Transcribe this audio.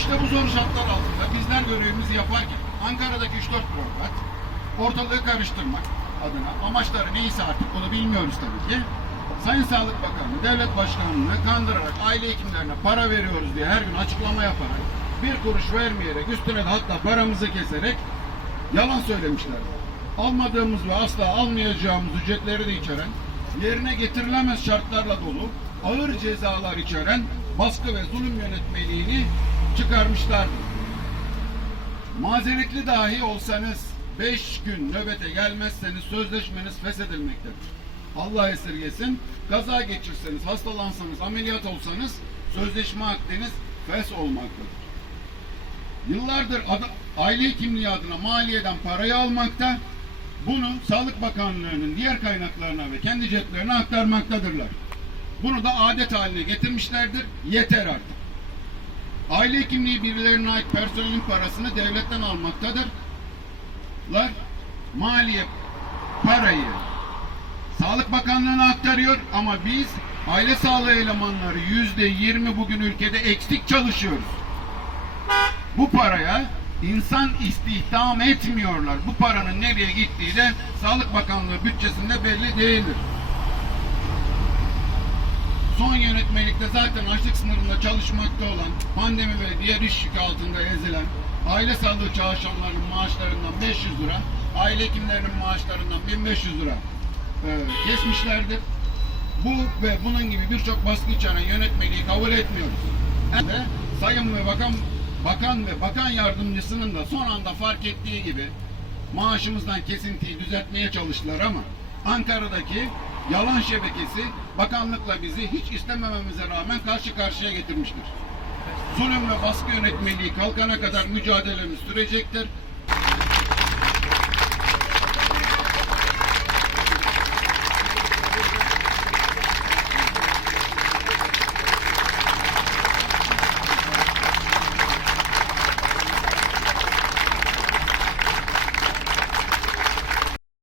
İşte bu zor şartlar altında bizler görevimizi yaparken Ankara'daki 3-4 bürokrat ortalığı karıştırmak adına amaçları neyse artık bunu bilmiyoruz tabii ki. Sayın Sağlık Bakanı, Devlet Başkanlığı'nı kandırarak aile hekimlerine para veriyoruz diye her gün açıklama yaparak bir kuruş vermeyerek üstüne de hatta paramızı keserek yalan söylemişler. Almadığımız ve asla almayacağımız ücretleri de içeren, yerine getirilemez şartlarla dolu, ağır cezalar içeren baskı ve zulüm yönetmeliğini çıkarmışlardır. Mazeretli dahi olsanız 5 gün nöbete gelmezseniz sözleşmeniz feshedilmektedir. Allah esirgesin. Kaza geçirseniz, hastalansanız, ameliyat olsanız sözleşme akdiniz fes olmaktadır. Yıllardır ada- aile hekimliği adına maliyeden parayı almakta, bunu Sağlık Bakanlığı'nın diğer kaynaklarına ve kendi ceplerine aktarmaktadırlar. Bunu da adet haline getirmişlerdir. Yeter artık. Aile hekimliği birilerine ait personelin parasını devletten almaktadırlar. Maliye parayı Sağlık Bakanlığı'na aktarıyor ama biz aile sağlığı elemanları yüzde yirmi bugün ülkede eksik çalışıyoruz. Bu paraya insan istihdam etmiyorlar. Bu paranın nereye gittiği de Sağlık Bakanlığı bütçesinde belli değildir. Son yönetmelikte zaten açlık sınırında çalışmakta olan, pandemi ve diğer iş yükü altında ezilen, aile sağlığı çalışanlarının maaşlarından 500 lira, aile hekimlerinin maaşlarından 1500 lira e, kesmişlerdir. Bu ve bunun gibi birçok baskı içeren yönetmeliği kabul etmiyoruz. Ve Sayın ve Bakan Bakan ve Bakan Yardımcısının da son anda fark ettiği gibi maaşımızdan kesintiyi düzeltmeye çalıştılar ama Ankara'daki yalan şebekesi bakanlıkla bizi hiç istemememize rağmen karşı karşıya getirmiştir. Zulüm ve baskı yönetmeliği kalkana kadar mücadelemiz sürecektir.